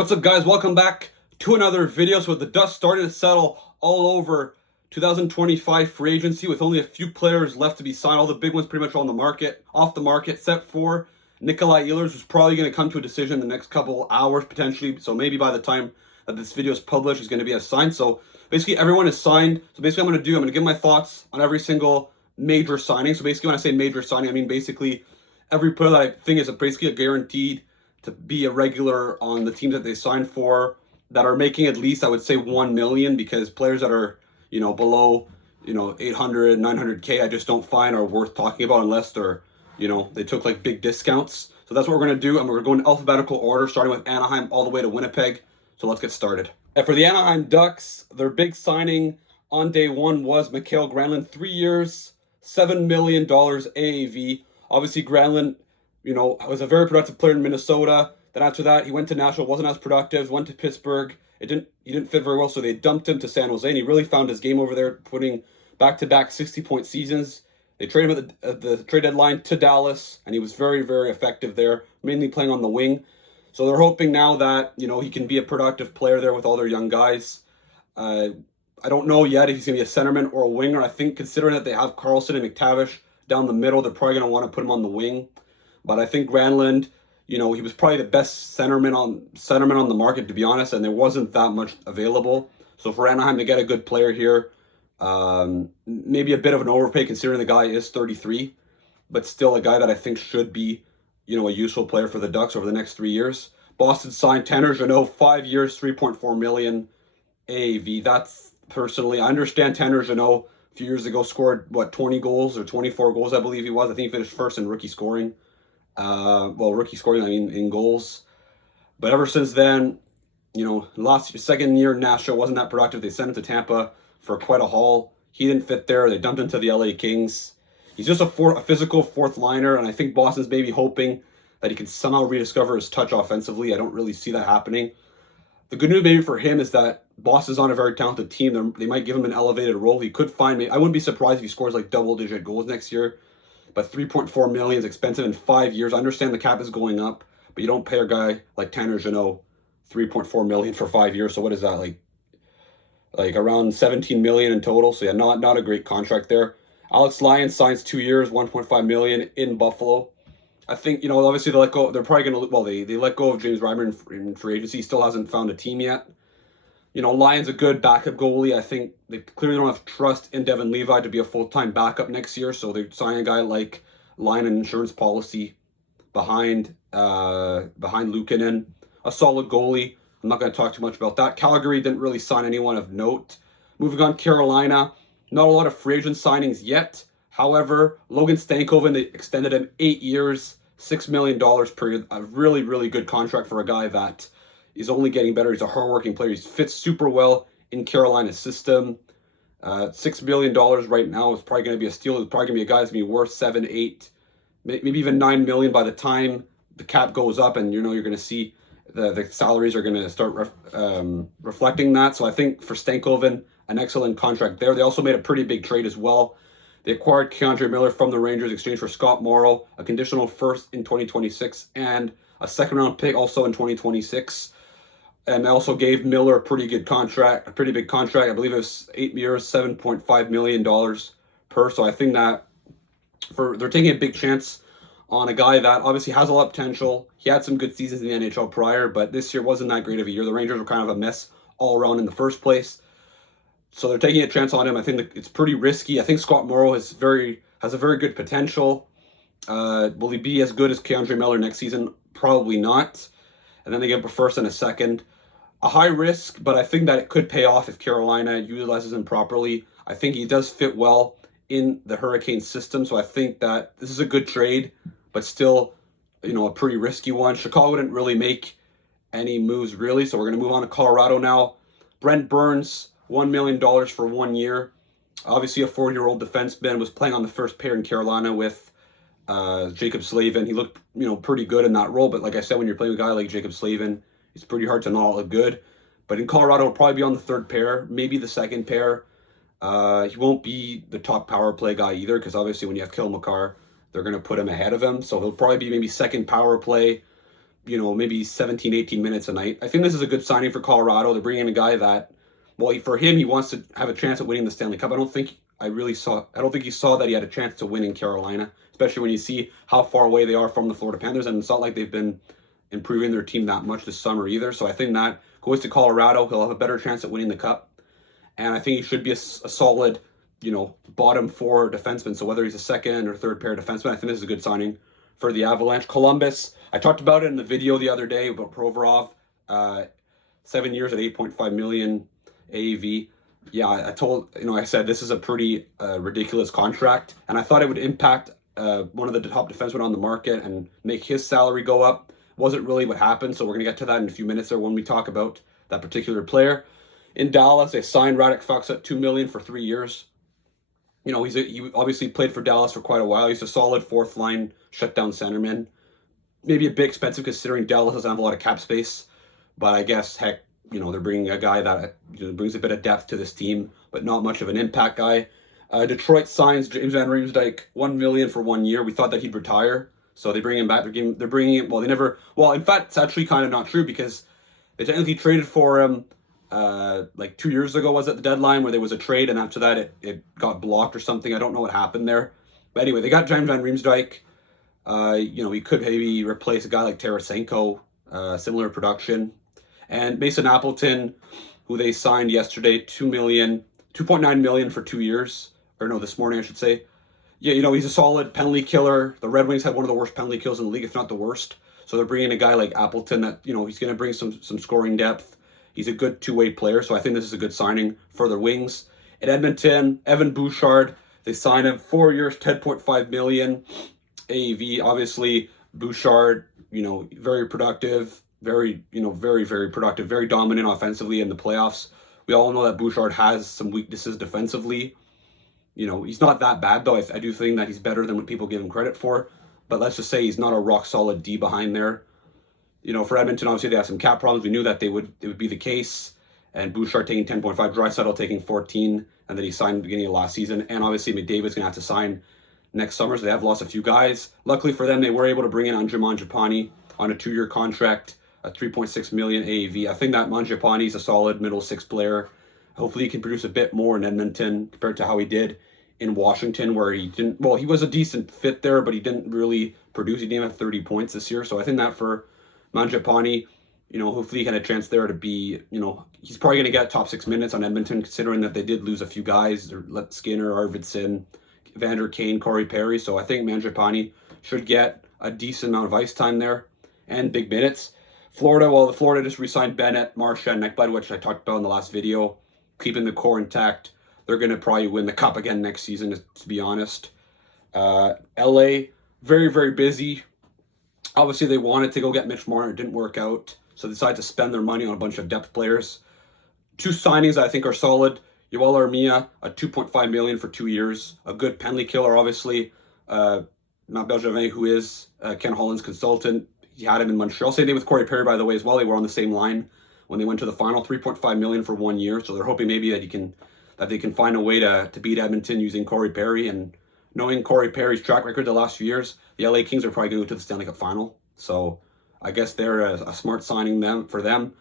What's up, guys? Welcome back to another video. So with the dust starting to settle all over 2025 free agency, with only a few players left to be signed, all the big ones pretty much on the market, off the market, except for Nikolai Ehlers, who's probably going to come to a decision in the next couple hours potentially. So maybe by the time that this video is published, he's going to be signed. So basically everyone is signed. So basically I'm going to give my thoughts on every single major signing. So basically when I say major signing, I mean basically every player that I think is basically a guaranteed to be a regular on the teams that they signed for, that are making at least, I would say, 1 million, because players that are, below, 800, 900K, I just don't find are worth talking about unless they're, they took like big discounts. So that's what we're going to do. And we're going in alphabetical order, starting with Anaheim all the way to Winnipeg. So let's get started. And for the Anaheim Ducks, their big signing on day one was Mikael Granlund, 3 years, $7 million AAV. Obviously, Granlund, was a very productive player in Minnesota. Then after that, he went to Nashville, wasn't as productive, went to Pittsburgh. He didn't fit very well, so they dumped him to San Jose, and he really found his game over there, putting back-to-back 60-point seasons. They traded him at the trade deadline to Dallas, and he was very, very effective there, mainly playing on the wing. So they're hoping now that, he can be a productive player there with all their young guys. I don't know yet if he's going to be a centerman or a winger. I think considering that they have Carlson and McTavish down the middle, they're probably going to want to put him on the wing. But I think Granlund, he was probably the best centerman on the market, to be honest, and there wasn't that much available. So for Anaheim to get a good player here, maybe a bit of an overpay considering the guy is 33, but still a guy that I think should be, a useful player for the Ducks over the next 3 years. Boston signed Tanner Jeannot, 5 years, $3.4 million AAV. That's personally, I understand Tanner Jeannot a few years ago scored, 20 goals or 24 goals, I believe he was. I think he finished first in rookie scoring. Rookie scoring, in goals. But ever since then, second year in Nashville wasn't that productive. They sent him to Tampa for quite a haul. He didn't fit there. They dumped him to the LA Kings. He's just a physical fourth liner, and I think Boston's maybe hoping that he can somehow rediscover his touch offensively. I don't really see that happening. The good news maybe for him is that Boston's on a very talented team. They might give him an elevated role. He could find me. I wouldn't be surprised if he scores like double-digit goals next year. But 3.4 million is expensive in 5 years. I understand the cap is going up, but you don't pay a guy like Tanner Jeannot 3.4 million for 5 years. So what is that, like around 17 million in total? So yeah, not a great contract there. Alex Lyons signs 2 years, 1.5 million in Buffalo. I think, obviously they let go. They're probably going to, they let go of James Reimer in free agency. He still hasn't found a team yet. Lyons a good backup goalie. I think they clearly don't have trust in Devin Levi to be a full-time backup next year, so they're signing a guy like Lyon and insurance policy behind Luukkonen. A solid goalie. I'm not going to talk too much about that. Calgary didn't really sign anyone of note. Moving on, Carolina. Not a lot of free agent signings yet. However, Logan Stankoven, they extended him 8 years, $6 million per year. A really, really good contract for a guy that is only getting better. He's a hardworking player. He fits super well in Carolina's system. $6 million right now is probably going to be a steal. It's probably going to be a guy that's going to be worth 7, 8, maybe even 9 million by the time the cap goes up, and you're going to see the salaries are going to start reflecting that. So I think for Stankoven, an excellent contract there. They also made a pretty big trade as well. They acquired Keandre Miller from the Rangers in exchange for Scott Morrow, a conditional first in 2026, and a second-round pick also in 2026. And they also gave Miller a pretty big contract. I believe it was 8 years, $7.5 million per. So I think that they're taking a big chance on a guy that obviously has a lot of potential. He had some good seasons in the NHL prior, but this year wasn't that great of a year. The Rangers were kind of a mess all around in the first place. So they're taking a chance on him. I think that it's pretty risky. I think Scott Morrow has a very good potential. Will he be as good as Keandre Miller next season? Probably not. And then they give up a first and a second. A high risk, but I think that it could pay off if Carolina utilizes him properly. I think he does fit well in the Hurricane system, so I think that this is a good trade, but still, a pretty risky one. Chicago didn't really make any moves, really, so we're going to move on to Colorado now. Brent Burns, $1 million for 1 year. Obviously, a 40-year-old defenseman, was playing on the first pair in Carolina with Jacob Slavin. He looked, pretty good in that role, but like I said, when you're playing with a guy like Jacob Slavin, it's pretty hard to not look good. But in Colorado, he'll probably be on the third pair, maybe the second pair. He won't be the top power play guy either, because obviously when you have Kyle McCarr, they're going to put him ahead of him. So he'll probably be maybe second power play, maybe 17, 18 minutes a night. I think this is a good signing for Colorado. They're bringing in a guy that, well, for him, he wants to have a chance at winning the Stanley Cup. I don't think he saw that he had a chance to win in Carolina, especially when you see how far away they are from the Florida Panthers, and it's not like they've been improving their team that much this summer either. So I think that goes to Colorado. He'll have a better chance at winning the Cup, and I think he should be a solid, bottom four defenseman. So whether he's a second or third pair defenseman, I think this is a good signing for the Avalanche. Columbus, I talked about it in the video the other day about Provorov, 7 years at $8.5 million AAV. Yeah, I said this is a pretty ridiculous contract, and I thought it would impact one of the top defensemen on the market and make his salary go up. Wasn't really what happened, so we're going to get to that in a few minutes there when we talk about that particular player. In Dallas, they signed Radek Faksa at $2 million for 3 years. He obviously played for Dallas for quite a while. He's a solid fourth line shutdown centerman. Maybe a bit expensive considering Dallas doesn't have a lot of cap space, but I guess heck, they're bringing a guy that brings a bit of depth to this team, but not much of an impact guy. Detroit signs James Van Riemsdyk $1 million for 1 year. We thought that he'd retire, so they bring him back. They're bringing him. Well, they never. Well, in fact, it's actually kind of not true because they technically traded for him like 2 years ago. Was at the deadline where there was a trade, and after that it got blocked or something. I don't know what happened there, but anyway, they got James Van Riemsdyk. He could maybe replace a guy like Tarasenko, similar production. And Mason Appleton, who they signed yesterday, $2.9 million for 2 years. Or no, this morning I should say. Yeah, he's a solid penalty killer. The Red Wings had one of the worst penalty kills in the league, if not the worst. So they're bringing a guy like Appleton that, he's going to bring some scoring depth. He's a good two-way player, so I think this is a good signing for the Wings. In Edmonton, Evan Bouchard, they signed him 4 years, $10.5 million AAV. Obviously, Bouchard, very productive. Very, very, very productive, very dominant offensively in the playoffs. We all know that Bouchard has some weaknesses defensively. He's not that bad, though. I do think that he's better than what people give him credit for. But let's just say he's not a rock-solid D behind there. For Edmonton, obviously, they have some cap problems. We knew that it would be the case. And Bouchard taking 10.5, Draisaitl taking 14, and then he signed at the beginning of last season. And obviously, McDavid's going to have to sign next summer, so they have lost a few guys. Luckily for them, they were able to bring in Andre Mangiapane on a 2-year contract. A $3.6 million AAV. I think that Mangiapane is a solid middle six player. Hopefully he can produce a bit more in Edmonton compared to how he did in Washington, where he didn't. Well, he was a decent fit there, but he didn't really produce. He didn't have 30 points this year. So I think that for Mangiapane, hopefully he had a chance there to be. He's probably going to get top 6 minutes on Edmonton, considering that they did lose a few guys. Let Skinner, Arvidsson, Vander Kane, Corey Perry. So I think Mangiapane should get a decent amount of ice time there and big minutes. Florida just re-signed Bennett, Marchand, Ekblad, which I talked about in the last video, keeping the core intact. They're going to probably win the Cup again next season, to be honest. LA, very, very busy. Obviously, they wanted to go get Mitch Marner. It didn't work out, so they decided to spend their money on a bunch of depth players. 2 signings that I think are solid. Yoel Armia, a $2.5 million for 2 years. A good penalty killer, obviously. Matt Bergevin, who is Ken Holland's consultant, he had him in Montreal. Same thing with Corey Perry, by the way, as well. They were on the same line when they went to the final. $3.5 million for 1 year. So they're hoping maybe that they can find a way to beat Edmonton using Corey Perry. And knowing Corey Perry's track record the last few years, the LA Kings are probably going to go to the Stanley Cup final. So I guess they're a smart signing for them.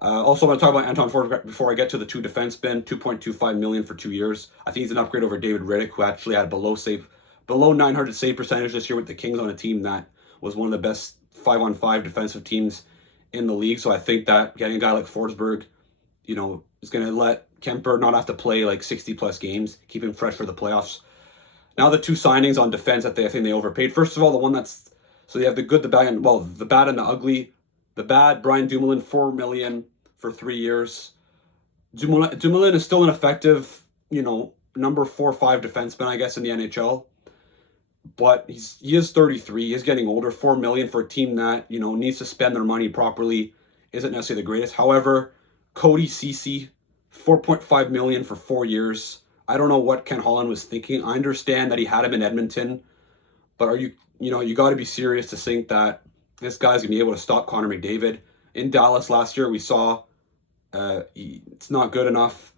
Also, I want to talk about Anton Forsberg before I get to the 2 defensemen. $2.25 million for 2 years. I think he's an upgrade over David Riddick, who actually had below 900 save percentage this year with the Kings on a team that was one of the best 5-on-5 defensive teams in the league. So I think that getting a guy like Forsberg, is going to let Kemper not have to play like 60-plus games, keep him fresh for the playoffs. Now the 2 signings on defense that I think they overpaid. First of all, the one so they have the good, the bad, and the bad and the ugly. The bad, Brian Dumoulin, $4 million for 3 years. Dumoulin is still an effective, number 4 or 5 defenseman, I guess, in the NHL. But he is 33. He's getting older. $4 million for a team that needs to spend their money properly isn't necessarily the greatest. However, Cody Ceci, $4.5 million for 4 years. I don't know what Ken Holland was thinking. I understand that he had him in Edmonton, but you got to be serious to think that this guy's gonna be able to stop Connor McDavid. In Dallas last year, we saw it's not good enough.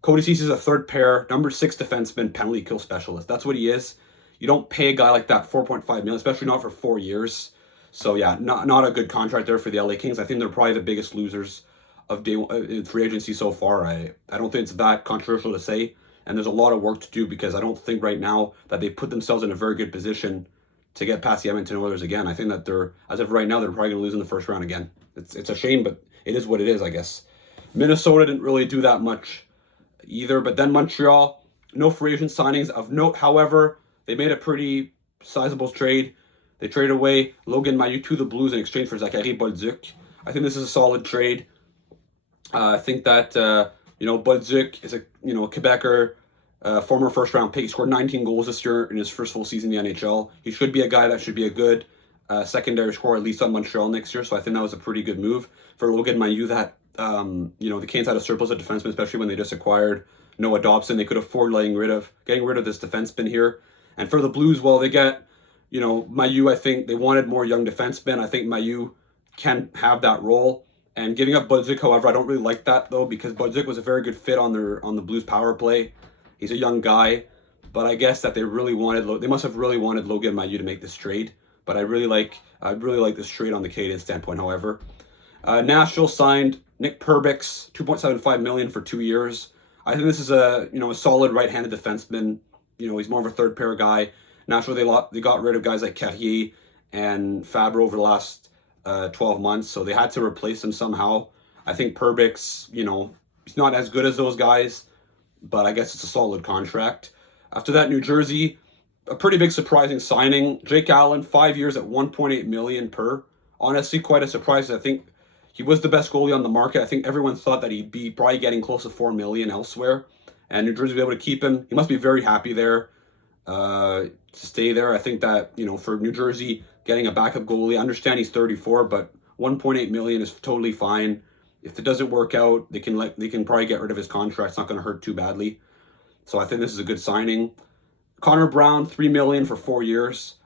Cody Ceci is a third pair, number 6 defenseman, penalty kill specialist. That's what he is. You don't pay a guy like that $4.5 million, especially not for 4 years. So yeah, not a good contract there for the LA Kings. I think they're probably the biggest losers of day in free agency so far. I don't think it's that controversial to say, and there's a lot of work to do because I don't think right now that they put themselves in a very good position to get past the Edmonton Oilers again. I think that they're, as of right now, they're probably going to lose in the first round again. It's a shame, but it is what it is, I guess. Minnesota didn't really do that much either, but then Montreal, no free agent signings of note. However, they made a pretty sizable trade. They traded away Logan Mailloux to the Blues in exchange for Zachary Bolduc. I think this is a solid trade. I think that Bolduc is a Quebecer, former first round pick. He scored 19 goals this year in his first full season in the NHL. He should be a guy that should be a good secondary scorer, at least on Montreal next year. So I think that was a pretty good move for Logan Mailloux. That the Canes had a surplus of defensemen, especially when they just acquired Noah Dobson. They could afford getting rid of this defenseman here. And for the Blues, well, they get Mailloux. I think they wanted more young defensemen. I think Mailloux can have that role. And giving up Bolduc, however, I don't really like that though, because Bolduc was a very good fit on the Blues power play. He's a young guy, but I guess that they must have really wanted Logan Mailloux to make this trade. But I really like this trade on the Canadian standpoint. However, Nashville signed Nick Perbix, $2.75 million for 2 years. I think this is a solid right-handed defenseman. He's more of a third pair guy. Nashville, they got rid of guys like Carrier and Fabre over the last 12 months, so they had to replace him somehow. I think Perbix, he's not as good as those guys, but I guess it's a solid contract. After that, New Jersey, a pretty big surprising signing. Jake Allen, 5 years at $1.8 million per. Honestly, quite a surprise. I think he was the best goalie on the market. I think everyone thought that he'd be probably getting close to $4 million elsewhere, and New Jersey will be able to keep him. He must be very happy there to stay there. I think that for New Jersey, getting a backup goalie, I understand he's 34, but $1.8 million is totally fine. If it doesn't work out, they can probably get rid of his contract. It's not going to hurt too badly. So I think this is a good signing. Connor Brown, $3 million for 4 years.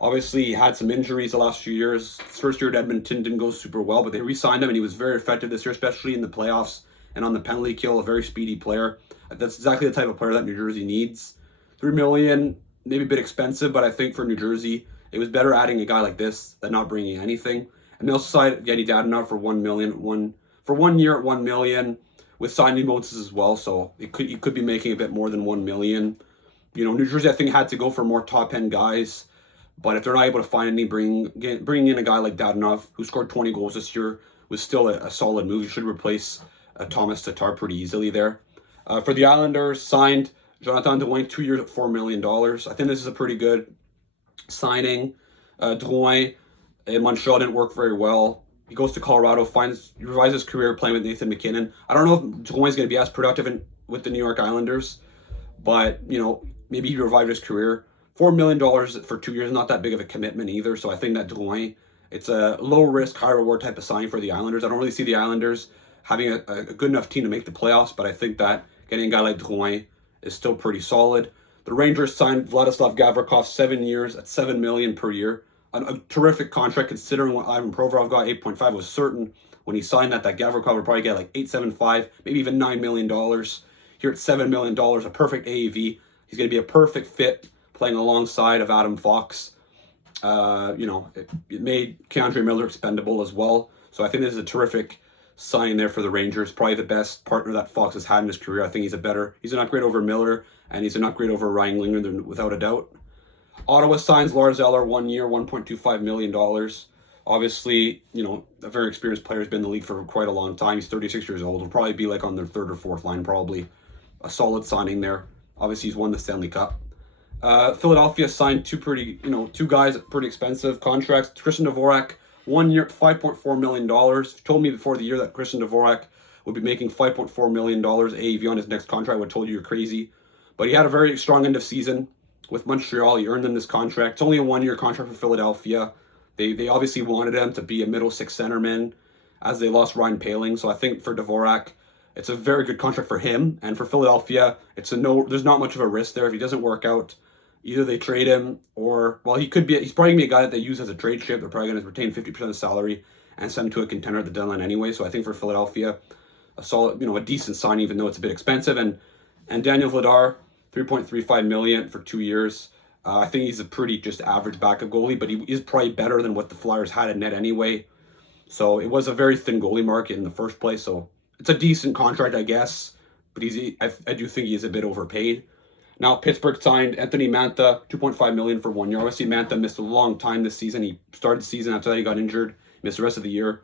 Obviously he had some injuries the last few years. His first year at Edmonton didn't go super well, but they re-signed him and he was very effective this year, especially in the playoffs and on the penalty kill. A very speedy player. That's exactly the type of player that New Jersey needs. $3 million, maybe a bit expensive, but I think for New Jersey, it was better adding a guy like this than not bringing anything. And they also signed Yanni Dadonov for $1 million, for 1 year at $1 million, with signing bonuses as well. So you could be making a bit more than $1 million. New Jersey, I think, had to go for more top end guys, but if they're not able to find any, bringing in a guy like Dadonov, who scored 20 goals this year, was still a solid move. You should replace Thomas Tatar pretty easily there. For the Islanders, signed Jonathan Drouin, 2 years at $4 million. I think this is a pretty good signing. Drouin in Montreal didn't work very well. He goes to Colorado, revives his career playing with Nathan McKinnon. I don't know if Drouin is going to be as productive with the New York Islanders, but maybe he revived his career. $4 million for 2 years, not that big of a commitment either. So I think that Drouin, it's a low risk, high reward type of signing for the Islanders. I don't really see the Islanders having a good enough team to make the playoffs, but I think that getting a guy like Drouin is still pretty solid. The Rangers signed Vladislav Gavrikov, 7 years at $7 million per year. A terrific contract considering what Ivan Provorov got. 8.5 was certain when he signed that Gavrikov would probably get like 8.75, maybe even $9 million. Here at $7 million, a perfect AAV. He's going to be a perfect fit playing alongside of Adam Fox. It made Keandre Miller expendable as well. So I think this is a terrific signing there for the Rangers. Probably the best partner that Fox has had in his career. I think he's an upgrade over Miller, and he's an upgrade over Ryan Lindgren without a doubt. Ottawa signs Lars Eller, 1 year, $1.25 million. Obviously, a very experienced player, has been in the league for quite a long time. He's 36 years old. He'll probably be like on their third or fourth line, probably. A solid signing there. Obviously, he's won the Stanley Cup. Philadelphia signed two guys at pretty expensive contracts. Christian Dvorak, 1 year, $5.4 million. Told me before the year that Christian Dvorak would be making $5.4 million AAV on his next contract. I would have told you you're crazy. But he had a very strong end of season with Montreal. He earned them this contract. It's only a 1 year contract for Philadelphia. They obviously wanted him to be a middle six centerman as they lost Ryan Poehling. So I think for Dvorak, it's a very good contract for him. And for Philadelphia, there's not much of a risk there. If he doesn't work out, either they trade him or, he's probably going to be a guy that they use as a trade chip. They're probably going to retain 50% of the salary and send him to a contender at the deadline anyway. So I think for Philadelphia, a solid, a decent sign, even though it's a bit expensive. And Daniel Vladar, $3.35 million for 2 years. I think he's a pretty just average backup goalie, but he is probably better than what the Flyers had at net anyway. So it was a very thin goalie market in the first place. So it's a decent contract, I guess, but I do think he's a bit overpaid. Now Pittsburgh signed Anthony Mantha, $2.5 million for 1 year. Obviously, Mantha missed a long time this season. He started the season, after that he got injured, missed the rest of the year.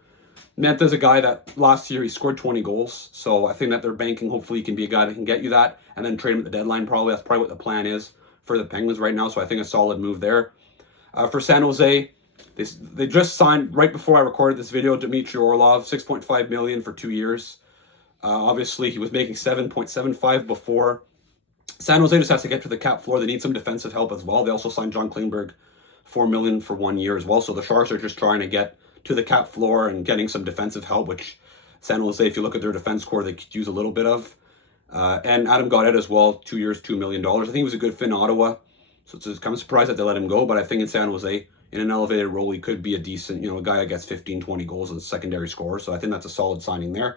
Mantha's a guy that last year he scored 20 goals, so I think that they're banking. Hopefully, he can be a guy that can get you that, and then trade him at the deadline. Probably that's probably what the plan is for the Penguins right now. So I think a solid move there. For San Jose, they just signed right before I recorded this video Dmitry Orlov, $6.5 million for 2 years. Obviously, he was making 7.75 before. San Jose just has to get to the cap floor. They need some defensive help as well. They also signed John Klingberg, $4 million for 1 year as well. So the Sharks are just trying to get to the cap floor and getting some defensive help, which San Jose, if you look at their defense core, they could use a little bit of. And Adam Gaudette as well, 2 years, $2 million. I think he was a good fit in Ottawa. So it's kind of surprised that they let him go. But I think in San Jose, in an elevated role, he could be a decent, a guy that gets 15, 20 goals as a secondary scorer. So I think that's a solid signing there.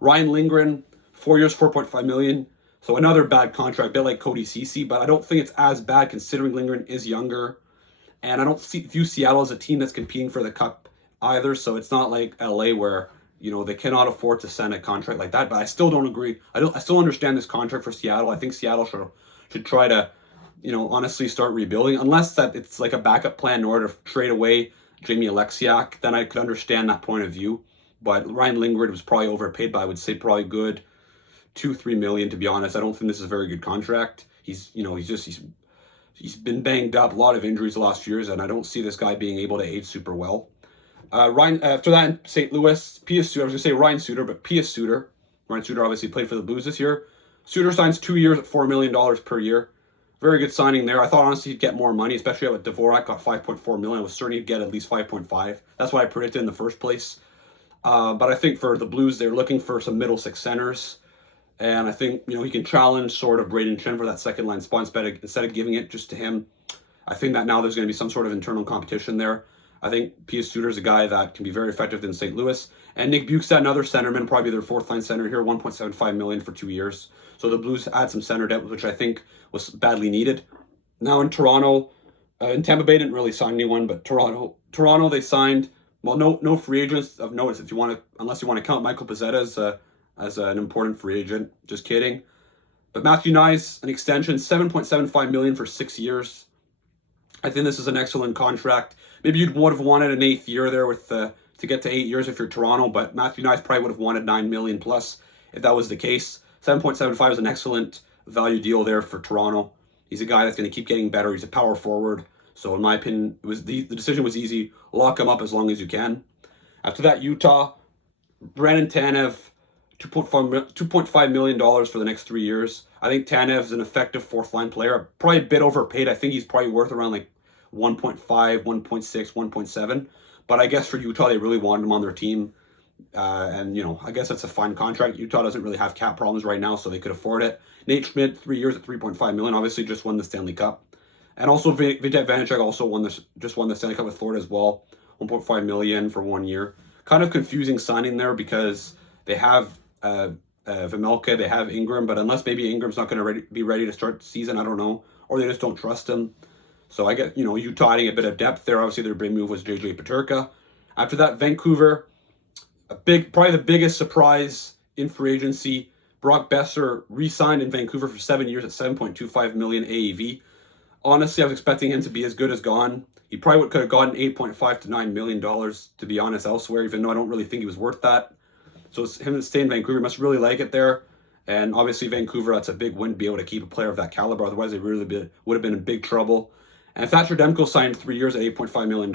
Ryan Lindgren, 4 years, $4.5 million. So another bad contract, a bit like Cody Ceci, but I don't think it's as bad considering Lindgren is younger. And I don't view Seattle as a team that's competing for the cup either. So it's not like LA where, they cannot afford to send a contract like that. But I still don't agree. I still understand this contract for Seattle. I think Seattle should try to, honestly start rebuilding. Unless that it's like a backup plan in order to trade away Jamie Alexiak, then I could understand that point of view. But Ryan Lindgren was probably overpaid, but I would say probably good $2-3 million, to be honest. I don't think this is a very good contract. He's been banged up, a lot of injuries the last few years, and I don't see this guy being able to age super well. After that in St. Louis, Pius Suter, I was going to say Ryan Suter, but Pius Suter. Ryan Suter obviously played for the Blues this year. Suter signs 2 years at $4 million per year. Very good signing there. I thought honestly he'd get more money, especially with Dvorak got $5.4 million. I was certain he'd get at least 5.5. That's what I predicted in the first place. But I think for the Blues, they're looking for some middle six centers. And I think, he can challenge sort of Braden Chen for that second line spot instead of giving it just to him. I think that now there's going to be some sort of internal competition there. I think Pius Suter is a guy that can be very effective in St. Louis. And Nick Bukestad, another centerman, probably their fourth line center here, $1.75 million for 2 years. So the Blues add some center depth, which I think was badly needed. Now in Toronto, in Tampa Bay didn't really sign anyone, but Toronto they signed, well, no free agents of notice unless you want to count Michael Pezzetta as an important free agent. Just kidding. But Matthew Knies, an extension, $7.75 million for 6 years. I think this is an excellent contract. Maybe you would have wanted an 8th year there to get to 8 years if you're Toronto, but Matthew Knies probably would have wanted $9 million plus if that was the case. 7.75 is an excellent value deal there for Toronto. He's a guy that's going to keep getting better. He's a power forward. So in my opinion, the decision was easy. Lock him up as long as you can. After that, Utah, Brandon Tanev, $2.5 million for the next 3 years. I think Tanev's an effective fourth-line player. Probably a bit overpaid. I think he's probably worth around like 1.5, 1.6, 1.7. But I guess for Utah, they really wanted him on their team. And, I guess that's a fine contract. Utah doesn't really have cap problems right now, so they could afford it. Nate Schmidt, 3 years at $3.5 million, obviously just won the Stanley Cup. And also Vitek Vanacek also just won the Stanley Cup with Florida as well. $1.5 million for 1 year. Kind of confusing signing there because they have Vejmelka, they have Ingram, but unless maybe Ingram's not going to be ready to start the season, I don't know. Or they just don't trust him. So I get, Utah adding a bit of depth there. Obviously, their big move was JJ Peterka. After that, Vancouver, probably the biggest surprise in free agency. Brock Besser re-signed in Vancouver for 7 years at $7.25 million AAV. Honestly, I was expecting him to be as good as gone. He probably could have gotten $8.5 to $9 million, to be honest, elsewhere, even though I don't really think he was worth that. So him to stay in Vancouver, must really like it there. And obviously Vancouver, that's a big win to be able to keep a player of that caliber. Otherwise, they would have been in big trouble. And Thatcher Demko signed 3 years at $8.5 million.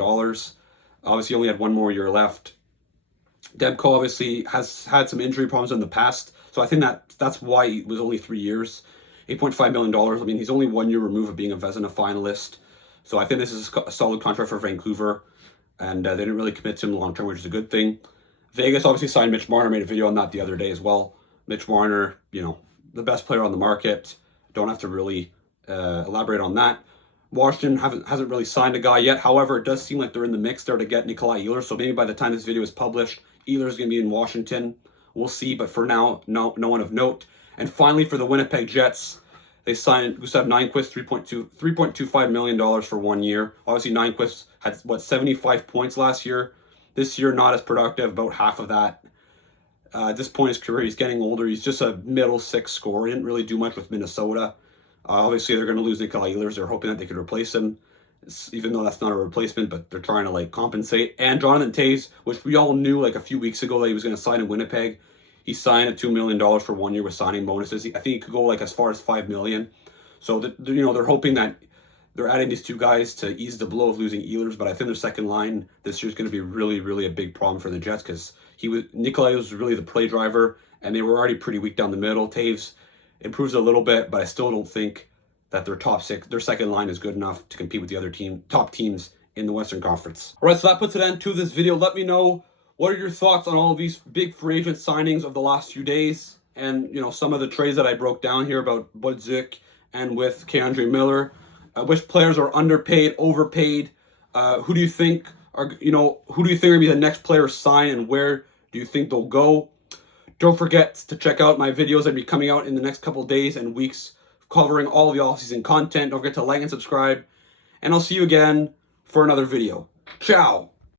Obviously, only had 1 more year left. Demko obviously has had some injury problems in the past. So I think that's why it was only 3 years. $8.5 million. I mean, he's only 1 year removed of being a Vezina finalist. So I think this is a solid contract for Vancouver. And they didn't really commit to him long term, which is a good thing. Vegas obviously signed Mitch Marner, made a video on that the other day as well. Mitch Marner, the best player on the market. Don't have to really elaborate on that. Washington hasn't really signed a guy yet. However, it does seem like they're in the mix there to get Nikolai Ehlers. So maybe by the time this video is published, Ehlers is going to be in Washington. We'll see. But for now, no one of note. And finally, for the Winnipeg Jets, They signed Gustav Nyquist, $3.25 million for 1 year. Obviously, Nyquist had, 75 points last year. This year, not as productive, about half of that. At this point in his career, he's getting older. He's just a middle six scorer. He didn't really do much with Minnesota. Obviously, they're going to lose Nikolai Ehlers. They're hoping that they could replace him, even though that's not a replacement, but they're trying to like compensate. And Jonathan Toews, which we all knew like a few weeks ago that he was going to sign in Winnipeg. He signed at $2 million for 1 year with signing bonuses. I think he could go like as far as $5 million. So they're hoping that they're adding these two guys to ease the blow of losing Ehlers. But I think their second line this year is going to be really, really a big problem for the Jets because Nikolai was really the play driver, and they were already pretty weak down the middle. Toews improves a little bit, but I still don't think that their second line is good enough to compete with the other top teams in the Western Conference. All right, so that puts an end to this video. Let me know, what are your thoughts on all of these big free agent signings of the last few days, and some of the trades that I broke down here about Budzik and with K'Andre Miller? Which players are underpaid, overpaid? Who do you think are going to be the next player signed, and where do you think they'll go? Don't forget to check out my videos that will be coming out in the next couple days and weeks, covering all the off-season content. Don't forget to like and subscribe, and I'll see you again for another video. Ciao!